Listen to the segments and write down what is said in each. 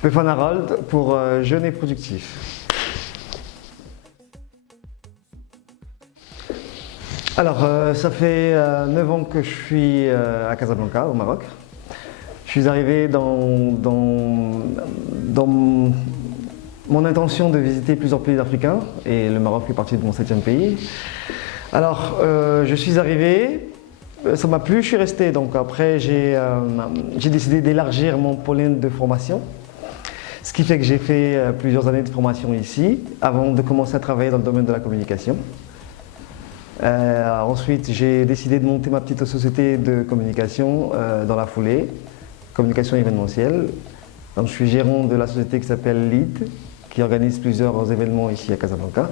Stéphane Harold pour Jeune et Productif. Alors, ça fait 9 ans que je suis à Casablanca, au Maroc. Je suis arrivé dans mon intention de visiter plusieurs pays africains et le Maroc fait partie de mon 7e pays. Alors, je suis arrivé, ça m'a plu, je suis resté. Donc après, j'ai décidé d'élargir mon pôle de formation. Ce qui fait que j'ai fait plusieurs années de formation ici, avant de commencer à travailler dans le domaine de la communication. Ensuite, j'ai décidé de monter ma petite société de communication dans la foulée, communication événementielle. Donc, je suis gérant de la société qui s'appelle LEAD, qui organise plusieurs événements ici à Casablanca.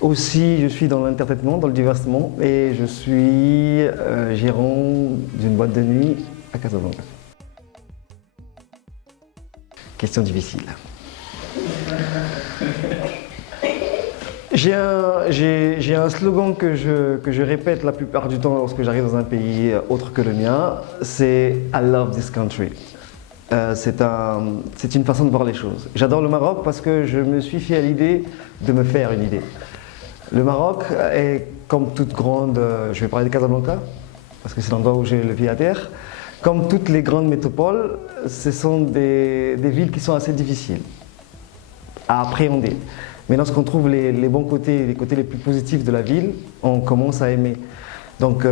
Aussi, je suis dans l'entertainment, dans le divertissement, et je suis gérant d'une boîte de nuit à Casablanca. Question difficile. J'ai un slogan que je répète la plupart du temps lorsque j'arrive dans un pays autre que le mien, c'est « I love this country ». C'est une façon de voir les choses. J'adore le Maroc parce que je me suis fait à l'idée de me faire une idée. Le Maroc est comme toute grande, je vais parler de Casablanca, parce que c'est l'endroit où j'ai le pied à terre. Comme toutes les grandes métropoles, ce sont des villes qui sont assez difficiles à appréhender. Mais lorsqu'on trouve les bons côtés, les côtés les plus positifs de la ville, on commence à aimer. Donc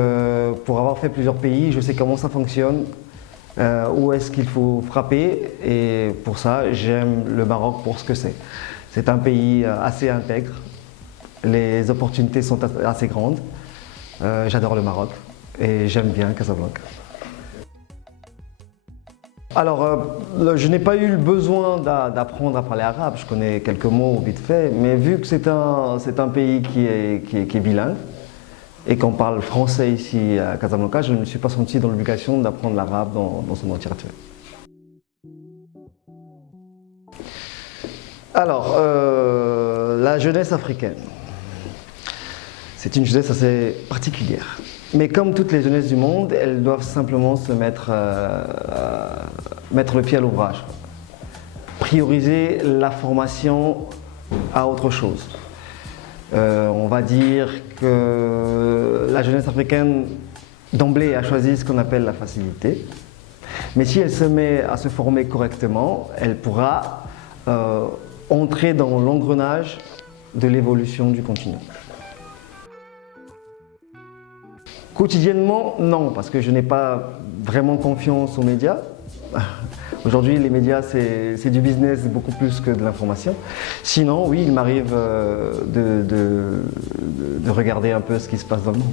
pour avoir fait plusieurs pays, je sais comment ça fonctionne, où est-ce qu'il faut frapper, et pour ça, j'aime le Maroc pour ce que c'est. C'est un pays assez intègre, les opportunités sont assez grandes. J'adore le Maroc et j'aime bien Casablanca. Alors, je n'ai pas eu le besoin d'apprendre à parler arabe, je connais quelques mots vite fait, mais vu que c'est un pays qui est bilingue et qu'on parle français ici à Casablanca, je ne me suis pas senti dans l'obligation d'apprendre l'arabe dans son entièreté. Alors, la jeunesse africaine, c'est une jeunesse assez particulière. Mais comme toutes les jeunesses du monde, elles doivent simplement se mettre le pied à l'ouvrage. Prioriser la formation à autre chose. On va dire que la jeunesse africaine, d'emblée, a choisi ce qu'on appelle la facilité. Mais si elle se met à se former correctement, elle pourra entrer dans l'engrenage de l'évolution du continent. Quotidiennement, non, parce que je n'ai pas vraiment confiance aux médias. Aujourd'hui, les médias, c'est du business beaucoup plus que de l'information. Sinon, oui, il m'arrive de regarder un peu ce qui se passe dans le monde.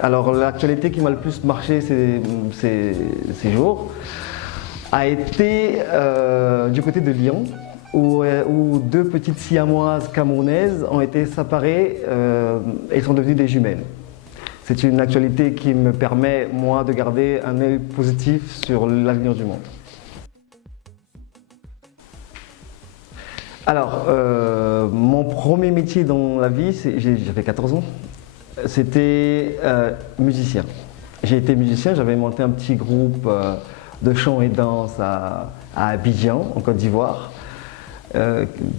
Alors, l'actualité qui m'a le plus marqué ces jours a été du côté de Lyon, où 2 petites siamoises camerounaises ont été séparées et sont devenues des jumelles. C'est une actualité qui me permet, moi, de garder un œil positif sur l'avenir du monde. Alors, mon premier métier dans la vie, j'avais 14 ans, c'était musicien. J'ai été musicien, j'avais monté un petit groupe de chant et danse à Abidjan, en Côte d'Ivoire.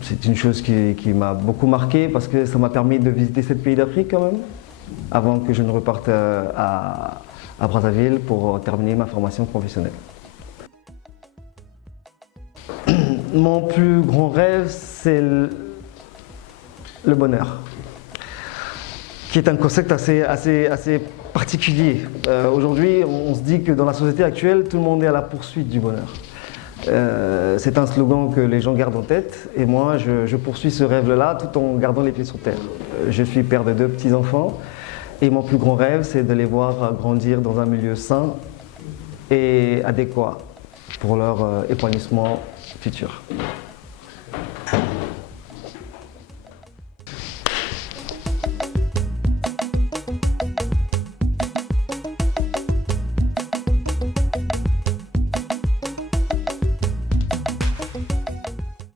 C'est une chose qui m'a beaucoup marqué parce que ça m'a permis de visiter 7 pays d'Afrique quand même, avant que je ne reparte à Brazzaville pour terminer ma formation professionnelle. Mon plus grand rêve, c'est le bonheur, qui est un concept assez particulier. Aujourd'hui, on se dit que dans la société actuelle, tout le monde est à la poursuite du bonheur. C'est un slogan que les gens gardent en tête et moi je poursuis ce rêve-là tout en gardant les pieds sur terre. Je suis père de 2 petits-enfants et mon plus grand rêve c'est de les voir grandir dans un milieu sain et adéquat pour leur épanouissement futur.